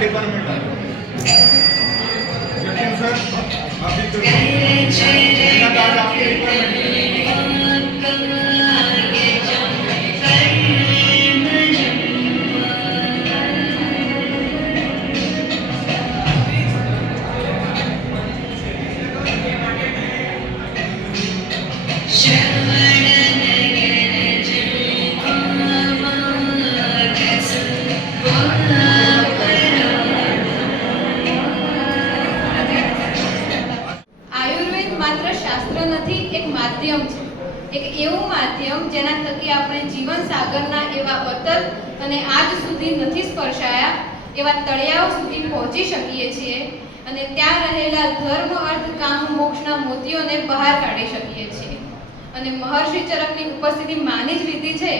Department है Jatin sir अभी तो आपके માધ્યમ છે, એક એવું માધ્યમ જેના થકી આપણે જીવન સાગરના એવા અતલ અને આજ સુધી નથી સ્પર્શાયા એવા તળિયાઓ સુધી પહોંચી શકીએ છીએ અને ત્યાં રહેલા ધર્મ અર્થ કામ મોક્ષના મોતીઓને બહાર કાઢી શકીએ છીએ. અને મહર્ષિ ચરકની ઉપસ્થિતિ માની જ લીધી છે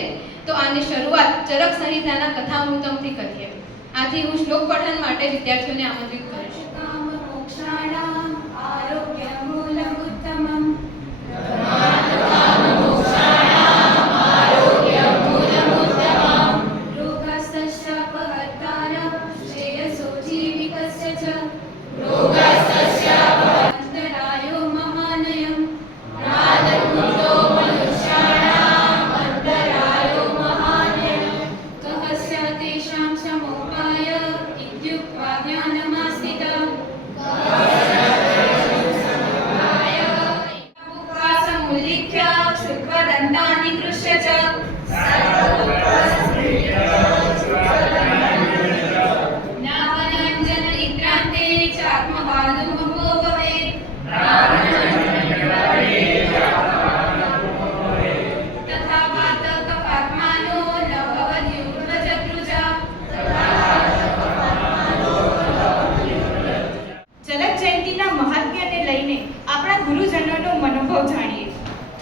તો આની શરૂઆત ચરક સંહિતાના કથામૃતમથી કરીએ. આથી હું શ્લોક પઠન માટે વિદ્યાર્થીઓને આમંત્રિત કરીશ.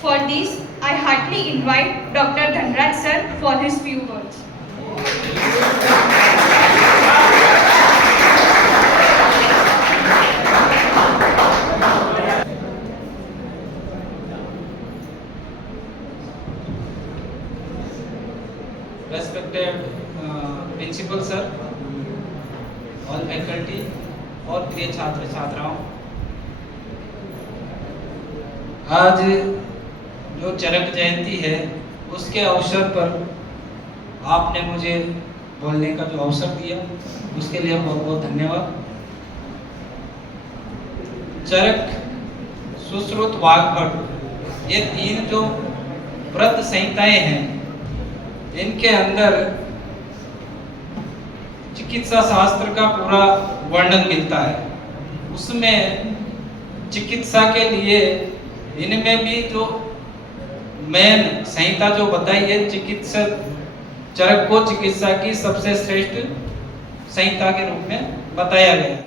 For this, I heartily invite Dr. Dhanraj sir for his few words. Respected principal sir, all faculty और प्रिय छात्र छात्राओं, आज जो चरक जयंती है उसके अवसर पर आपने मुझे बोलने का जो अवसर दिया उसके लिए बहुत बहुत धन्यवाद. चरक, सुश्रुत, वाग्भट, ये तीन जो व्रत संहिताएं हैं इनके अंदर चिकित्सा शास्त्र का पूरा वर्णन मिलता है. उसमें चिकित्सा के लिए इनमें भी जो मेन संहिता जो बताई है चिकित्सा, चरक को चिकित्सा की सबसे श्रेष्ठ संहिता के रूप में बताया गया है.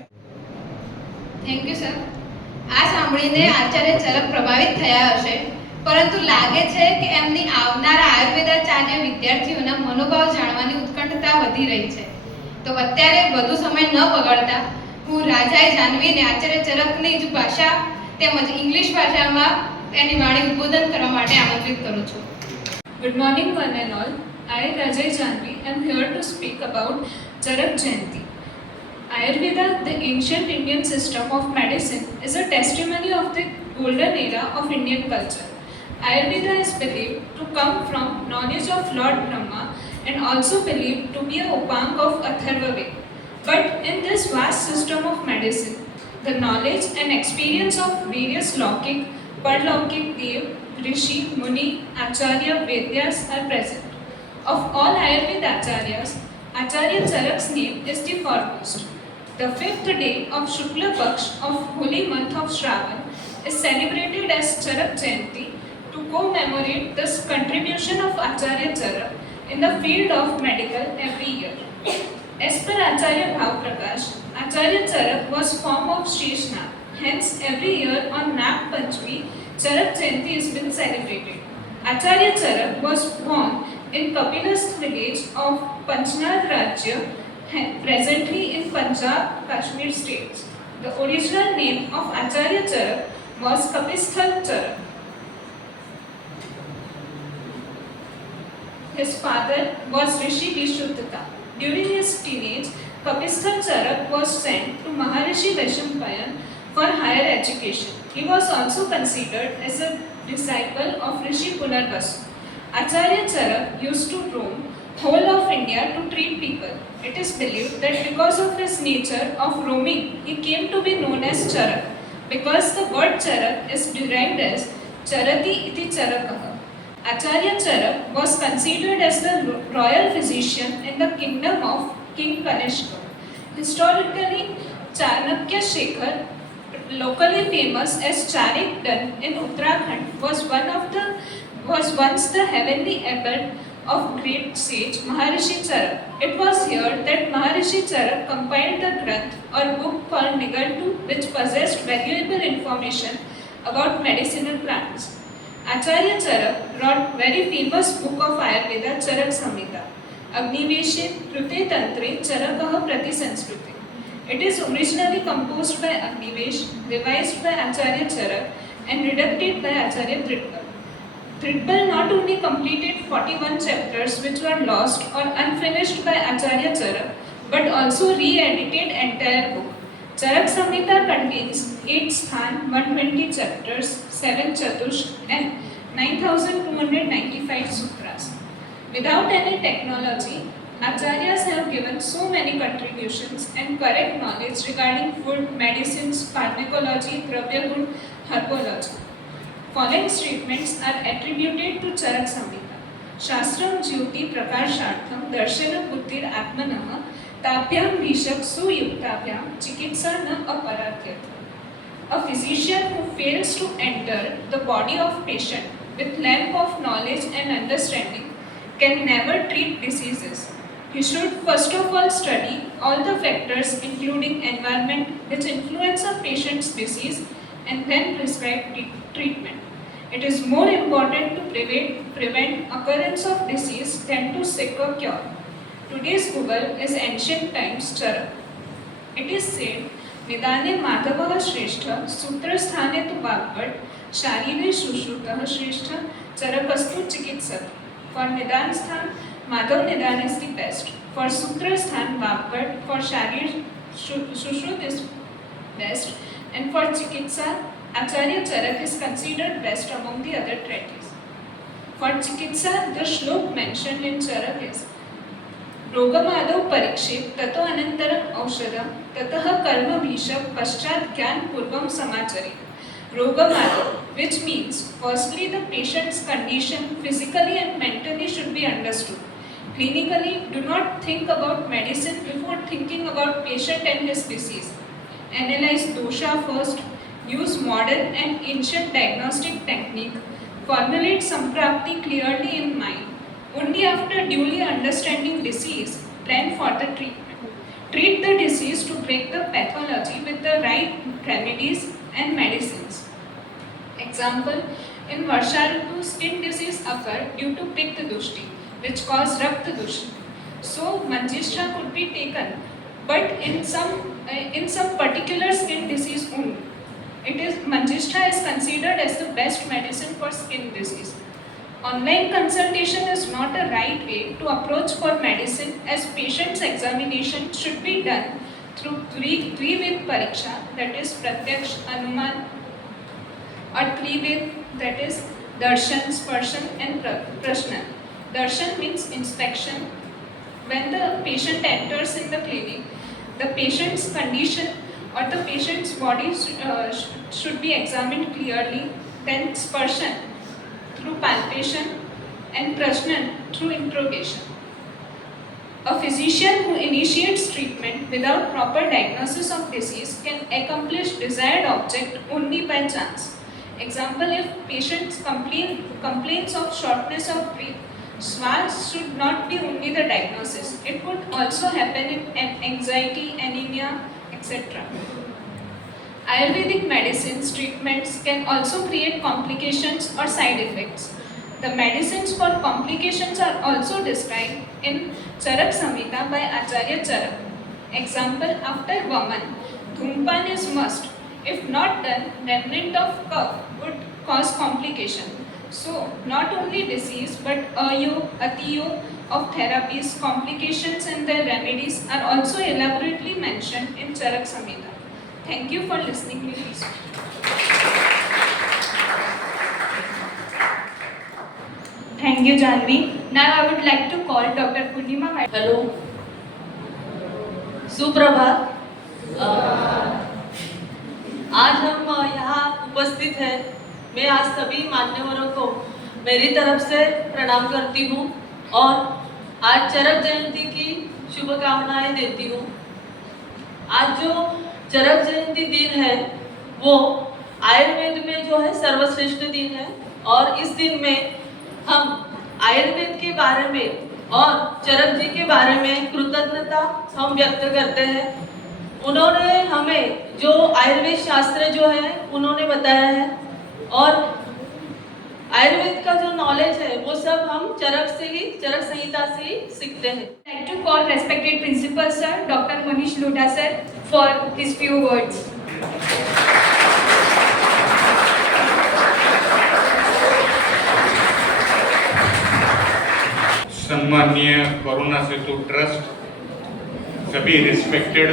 Thank you sir. આ સાંભળીને આચાર્ય ચરક પ્રભાવિત થયા હશે, પરંતુ લાગે છે કે એમની આવનારા આયુર્વેદાચાર્ય વિદ્યાર્થીઓના મનોભાવ જાણવાની ઉત્કંઠતા વધી રહી છે. તો અત્યારે વધુ સમય ન બગાડતા હું રાજાએ જાનવીને આચાર્ય ચરકની જ ભાષા તેમજ ઇંગ્લિશ ભાષામાં એની વાણી ઉદ્બોધન કરવા માટે આમંત્રિત કરું છું. Good morning one and all. I, Rajay Janvi, am here to speak about Charak Jayanti. Ayurveda, the ancient Indian system of medicine, is a testimony of the golden era of Indian culture. Ayurveda is believed to come from knowledge of Lord Brahma and also believed to be a upang of Atharva Ved. But in this vast system of medicine, the knowledge and experience of various Laukik, Parlaukik, Dev, Rishi, Muni, Acharya, Vedyas are present. Of all Ayurveda Acharyas, Acharya Charak's name is the foremost. The fifth day of Shukla Paksh of holy month of Shravan is celebrated as Charak Jayanti to commemorate this contribution of Acharya Charak in the field of medical every year. As per Acharya Bhav Prakash, Acharya Charak was form of Sheshnag. Hence, every year on Nag Panchami, Charak Jayanti is been celebrated. Acharya Charak was born in Kapilastha village of Panchnath Rajya, presently in Punjab, Kashmir states. The original name of Acharya Charak was Kapisthal Charak. His father was Rishi Vishuddhata. During his teenage, Kapisthal Charak was sent to Maharishi Vaishampayan for higher education. He was also considered as a disciple of Rishi Punarvasu. Acharya Charak used to roam whole of India to treat people. It is believed that because of his nature of roaming, he came to be known as Charak, because the word Charak is derived as Charati iti Charakaha. Acharya Charak was considered as the royal physician in the kingdom of King Kanishka. Historically, Chanakya Shekhar, locally famous as Charik Dan in Uttarakhand, was once the heavenly abode of great sage Maharishi Charak. It was here that Maharishi Charak compiled the Granth or book called Nigartu, which possessed valuable information about medicinal plants. Acharya Charak wrote very famous book of Ayurveda, Charak Samhita. Agniveshe Krute Tantre Charakah Prati Sanskriti. It is originally composed by Agnivesh, revised by Acharya Charak, and redacted by Acharya Dritbal. Dritbal not only completed 41 chapters which were lost or unfinished by Acharya Charak, but also re-edited entire book. Charak Samhita contains 8 sthan, 120 chapters, 7 chatush, and 9295 sutras. Without any technology, Acharyas have given so many contributions and correct knowledge regarding food, medicines, pharmacology, Dravya Gun, herbology. Following statements are attributed to Charak Samhita. Shastram Jyoti Prakashartham Darshana Buddhir Atmanah Tapyam Bhishak Suyuktabhyam Chikitsa Na Aparatyat. A physician who fails to enter the body of patient with lamp of knowledge and understanding can never treat diseases. He should first of all study all the factors including environment which influence a patient's disease and then prescribe treatment. It is more important to prevent occurrence of disease than to seek a cure. Today's Google is ancient times Charak. It is said, Nidane Madhavah Shrestha, Sutrasthane tu Bhagvat, Sharire Shushutah Shrestha, Charakastu Chikitsat. For Nidan Sthan, Madhav Nidan is the best. For Sutrasthan, Bhagvat, for Sharir Shushut is best. And for Chikitsa, Acharya Charak is considered best among the other treatises. For Chikitsa, the shlok mentioned in Charak is Rogamadav Parikshit Tato Anantaram Aushadam Tataha Karma Bhishak Paschat Gyan Purvam Samachari. Rogamadav, which means firstly the patient's condition physically and mentally should be understood. Clinically, do not think about medicine before thinking about patient and his disease. Analyze dosha first, use modern and ancient diagnostic technique, formulate samprapti clearly in mind. Only after duly understanding disease, plan for the treatment. Treat the disease to break the pathology with the right remedies and medicines. Example, in Varsha skin disease occur due to Pitta Dushti, which cause Rakta Dushti. So, Manjishra could be taken, but in some particular skin disease only. Manjishra is considered as the best medicine for skin disease. Online consultation is not a right way to approach for medicine, as patient's examination should be done through Trivid Pariksha, that is Pratyaksh, Anuman, or Trivid, that is Darshan, Sparshan and Prashna. Darshan means inspection. When the patient enters in the clinic, the patient's condition or the patient's body should be examined clearly. Then sparshan through palpation and prashnan through interrogation. A physician who initiates treatment without proper diagnosis of disease can accomplish desired object only by chance. Example, if patients complains of shortness of breath, SWAS should not be only the diagnosis. It could also happen in anxiety, anemia, etc. Ayurvedic medicines treatments can also create complications or side effects. The medicines for complications are also described in Charak Samhita by Acharya Charak. Example, after Vaman, Dhumpan is must. If not done, remnant of cough would cause complication. So, not only disease but ayog, atiyog of therapies, complications and their remedies are also elaborately mentioned in Charak Samhita. Thank you for listening me please. Thank you, Janvi. Now I would like to call Dr. Purnima. Hello, सुप्रभात। आज हम यहाँ उपस्थित हैं। मैं आज सभी मान्यवरों को मेरी तरफ से प्रणाम करती हूँ और आज चरक जयंती की शुभकामनाएं देती हूँ। आज जो चरक जयंती दिन है वो आयुर्वेद में जो है सर्वश्रेष्ठ दिन है और इस दिन में हम आयुर्वेद के बारे में और चरक जी के बारे में कृतज्ञता हम व्यक्त करते हैं। उन्होंने हमें जो आयुर्वेद शास्त्र जो है उन्होंने बताया है और आयुर्वेद का जो नॉलेज है वो सब हम चरक संहिता से ही सीखते हैं। I'd like to call respected principal sir, Dr. Manish Lodha sir, for his few words. सम्माननीय कोरोना सेतु ट्रस्ट, सभी रिस्पेक्टेड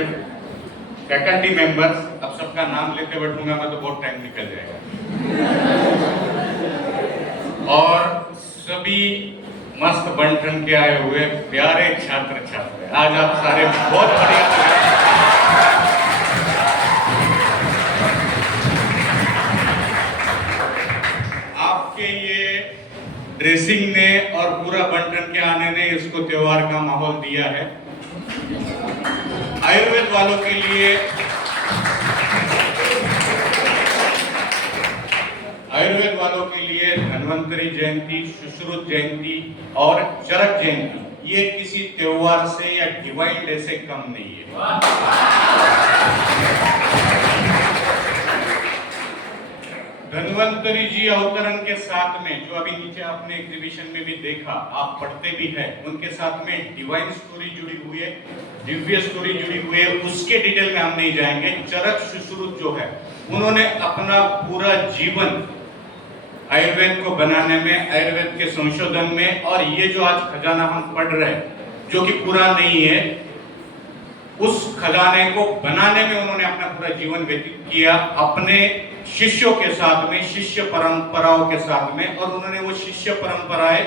फैकल्टी मेंबर्स, अब सबका नाम लेते बैठूंगा मैं तो बहुत टाइम निकल जाएगा, और सभी मस्त बन ठन के आए हुए प्यारे छात्र छात्र, आज आप सारे बहुत बढ़िया। आपके ये ड्रेसिंग ने और पूरा बंटन के आने ने इसको त्योहार का माहौल दिया है। आयुर्वेद वालों के लिए धन्वंतरी जयंती, सुश्रुत जयंती और चरक जयंती ये किसी त्योहार से या डिवाइन डे से कम नहीं है। धन्वंतरी जी अवतरण के साथ में जो अभी नीचे आपने एग्जीबिशन में भी देखा, आप पढ़ते भी हैं, उनके साथ में डिवाइन स्टोरी जुड़ी हुई है, दिव्य स्टोरी जुड़ी हुई है। उसके डिटेल में हम नहीं जाएंगे। चरक सुश्रुत जो है उन्होंने अपना पूरा जीवन आयुर्वेद को बनाने में, आयुर्वेद के संशोधन में, और ये जो आज खजाना हम पढ़ रहे हैं जो कि पूरा नहीं है, उस खजाने को बनाने में उन्होंने अपना पूरा जीवन व्यतीत किया अपने शिष्यों के साथ में, शिष्य परंपराओं के साथ में, और उन्होंने वो शिष्य परंपराएं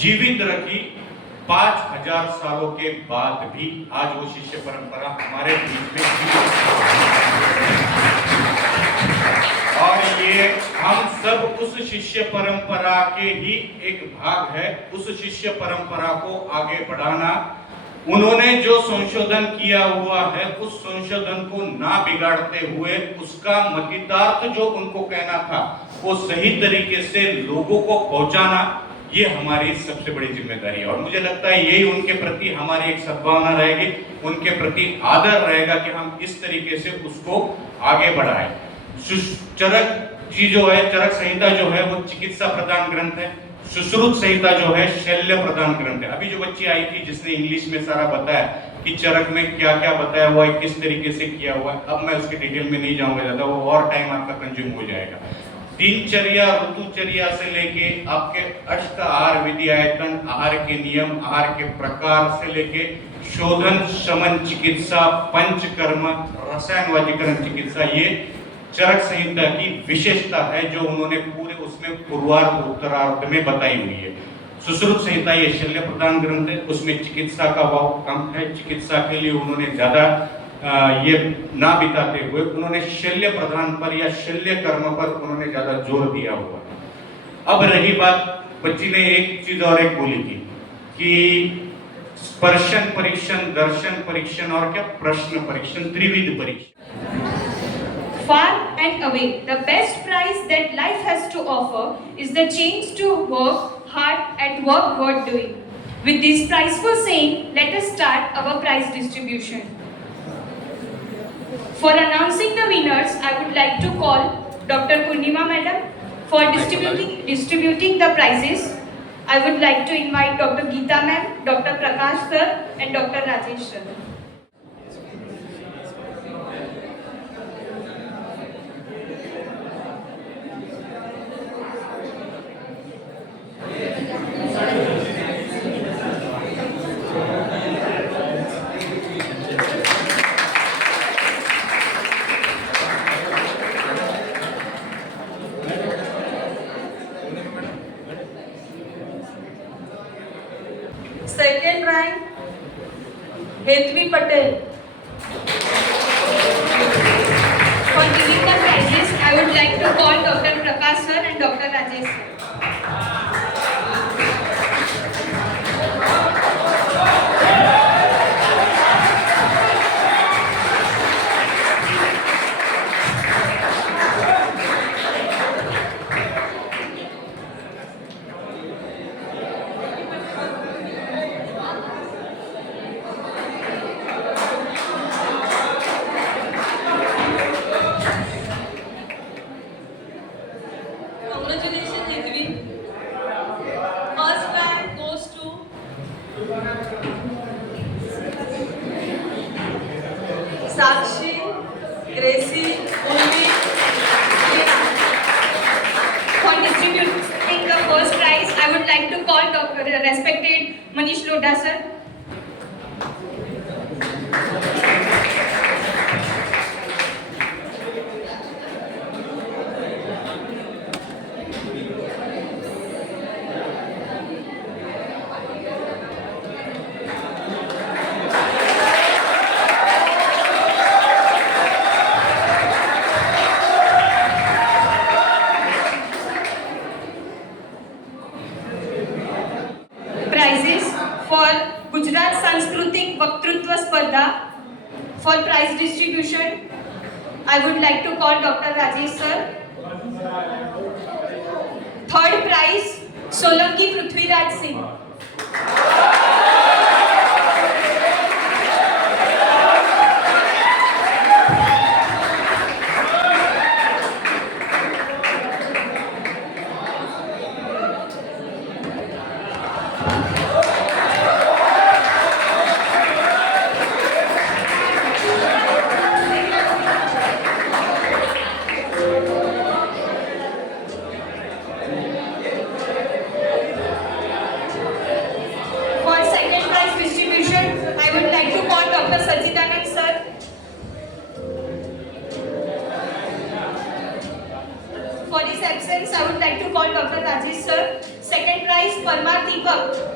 जीवित रखी। 5000 सालों के बाद भी आज वो शिष्य परंपरा हमारे बीच में जीवित है और ये हम सब उस शिष्य परंपरा के ही एक भाग है। उस शिष्य परंपरा को आगे बढ़ाना, उन्होंने जो संशोधन किया हुआ है उस संशोधन को ना बिगाड़ते हुए उसका मतितार्थ जो उनको कहना था वो सही तरीके से लोगों को पहुंचाना, ये हमारी सबसे बड़ी जिम्मेदारी है। और मुझे लगता है यही उनके प्रति हमारी एक सद्भावना रहेगी, उनके प्रति आदर रहेगा कि हम इस तरीके से उसको आगे बढ़ाएं। चरक जी जो है, चरक संहिता जो है वो चिकित्सा प्रधान ग्रंथ है। सुश्रुत संहिता जो है शल्य प्रधान ग्रंथ है। अभी जो बच्ची आई थी जिसने इंग्लिश में सारा बताया कि चरक में क्या क्या बताया हुआ है, किस तरीके से किया हुआ है, अब मैं उसके डिटेल में नहीं जाऊंगा ज्यादा, वो और टाइम आपका कंज्यूम हो जाएगा। दिनचर्या, ऋतुचर्या से लेके आपके अष्ट आहार विधि, आयतन, आहार के नियम, आहार के प्रकार से लेके शोधन, शमन चिकित्सा, पंचकर्म, रसायनवादीकरण चिकित्सा, ये चरक संहिता की विशेषता है जो उन्होंने पूरे उसमें पूर्वार्ध उत्तरार्ध में बताई हुई है। सुश्रुत संहिता ये शल्य प्रधान ग्रंथ है, उसमें चिकित्सा का भाव कम है। चिकित्सा के लिए उन्होंने ज्यादा ये ना बिताते हुए उन्होंने शल्य प्रधान पर या शल्य कर्म पर उन्होंने ज्यादा जोर दिया हुआ है। अब रही बात, बच्ची ने एक चीज और एक बोली थी कि स्पर्शन परीक्षण, दर्शन परीक्षण और क्या प्रश्न परीक्षण, त्रिविध परीक्षण। Far and away, the best prize that life has to offer is the chance to work hard at work worth doing. With this prizeful saying, let us start our prize distribution. For announcing the winners, I would like to call Dr. Purnima Madam for distributing the prizes. I would like to invite Dr. Geeta Ma'am, Dr. Prakash Sir and Dr. Rajesh Sir. Second rank, Hetvi Patel. For giving the prizes, I would like to call Dr. Prakash Sir and Dr. Rajesh Sir. Congratulations, Hetvi. First rank goes to Sakshi, Gracie, Urvi, Reena. For distributing the first prize, I would like to call Dr. respected Manish Lodha Sir. Prizes for Gujarat Sanskritik Vaktritva Spardha. For prize distribution, I would like to call Dr. Rajesh Sir. Third prize, Solanki Prithviraj Singh. For second prize distribution, I would like to call Dr. Sajidanand Sir. For his absence, I would like to call Dr. Rajesh Sir. Second prize, Parmar Deepak.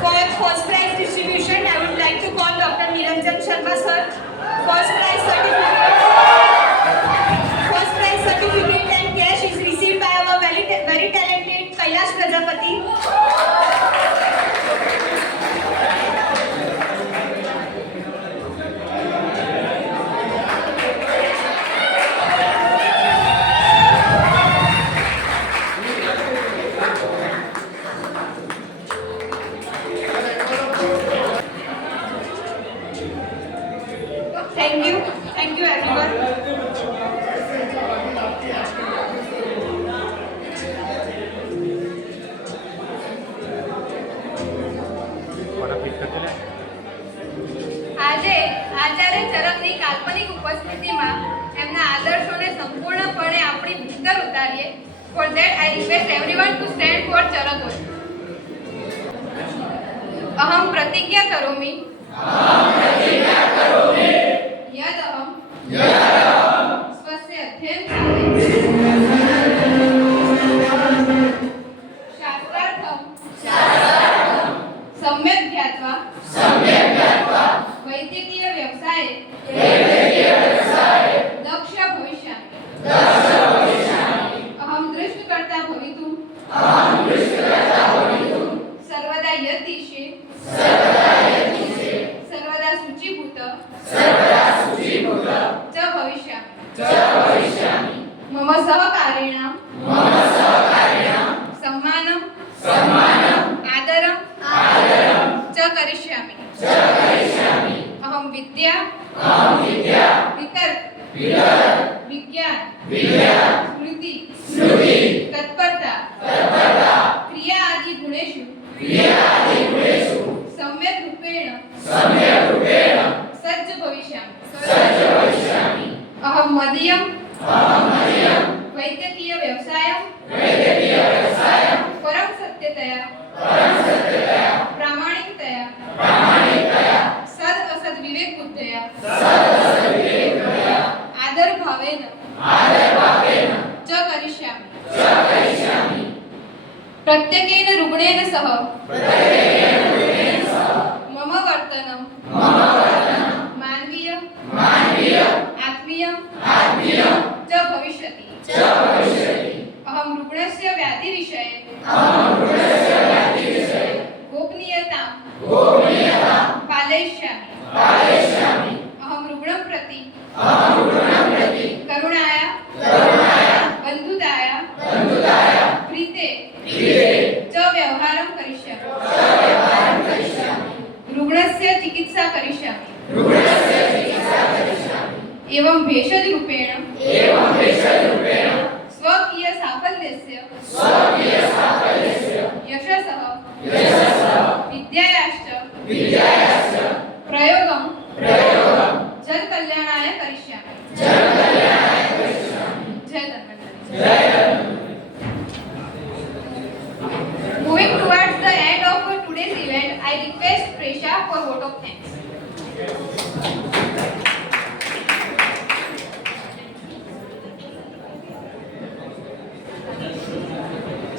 For first prize distribution, I would like to call Dr. Niranjan Sharma Sir. First prize certificate and cash is received by our very talented Kailash Prajapati. Thank you everyone. આજે કાલ્પનિક ઉપસ્થિતિમાં એમના આદર્શોને સંપૂર્ણપણે આપણી ભીતર ઉતારીએ. For that I request everyone to stand for ચરકોષ. અહમ પ્રતિજ્ઞા કરોમિ યદ અહમ સ્વસ્ય અધ્યયન શાસ્ત્રાર્થમ सम्यक् ध्यात्वा वैद्यकीय व्यवसाये दक्ष भविष्यामि. अहं दृष्टकर्ता भवितुं सर्वदा यत्दिशे सर्वदा शुचिभूत च भविष्यामि. मम सहकारिणां सम्मानं आदरं च करिष्यामि. अहं विद्या वितर्क विज्ञान स्मृति तत्परता क्रिया आदि गुणेषु सम्यक् रूपेण सज्ज भविष्यामि. अहं मदीयं वैद्यकीय व्यवसायं परम सत्यतया प्रामाणिकतया सद असद विवेक बुद्धया आदर भावेन च करिष्यामि. प्रत्येकेन रुग्णेन सह मम वर्तनं मानवीय आत्मीय च भविष्यति. अहं रुग्णस्य व्याधिविषये गोपनीयतां पालयिष्यामि. अहं रुग्णं प्रति करुणाया बन्धुताया प्रीते च व्यवहारं करिष्यामि. रुग्णस्य चिकित्सा करिष्यामि. एवं भेषज रूपेण स्वकीय साफल्यस्य यशसः विद्यायाश्च प्रयोगं जनकल्याणाय करिष्यामि. जय धन्वन्तरि. Moving towards the end of today's event, I request Presha for vote of thanks.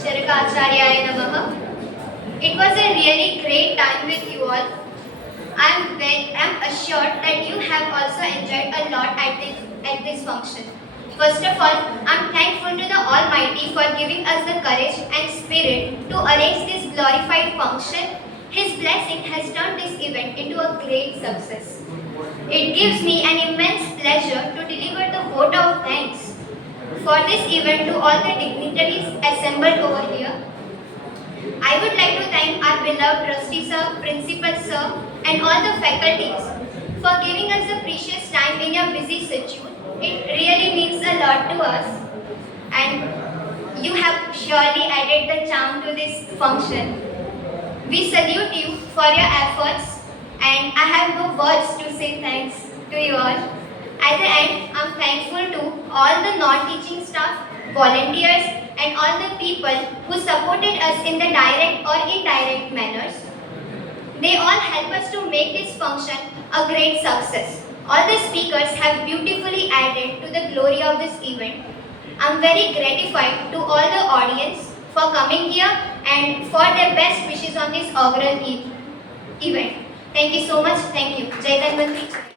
Charakacharyaaya Namaha. It was a really great time with you all. I'm assured that you have also enjoyed a lot at this function. First of all, I'm thankful to the Almighty for giving us the courage and spirit to arrange this glorified function. His blessing has turned this event into a great success. It gives me an immense pleasure to deliver the vote of thanks for this event to all the dignitaries assembled over here. I would like to thank our beloved trustee sir, principal sir and all the faculties for giving us the precious time in your busy schedule. It really means a lot to us and you have surely added the charm to this function. We salute you for your efforts and I have no words to say thanks to you all. At the end, I'm thankful to all the non-teaching staff, volunteers and all the people who supported us in the direct or indirect manners. They all help us to make this function a great success. All the speakers have beautifully added to the glory of this event. I'm very gratified to all the audience for coming here and for their best wishes on this inaugural event. Thank you so much. Thank you. Jai Dhanvantri.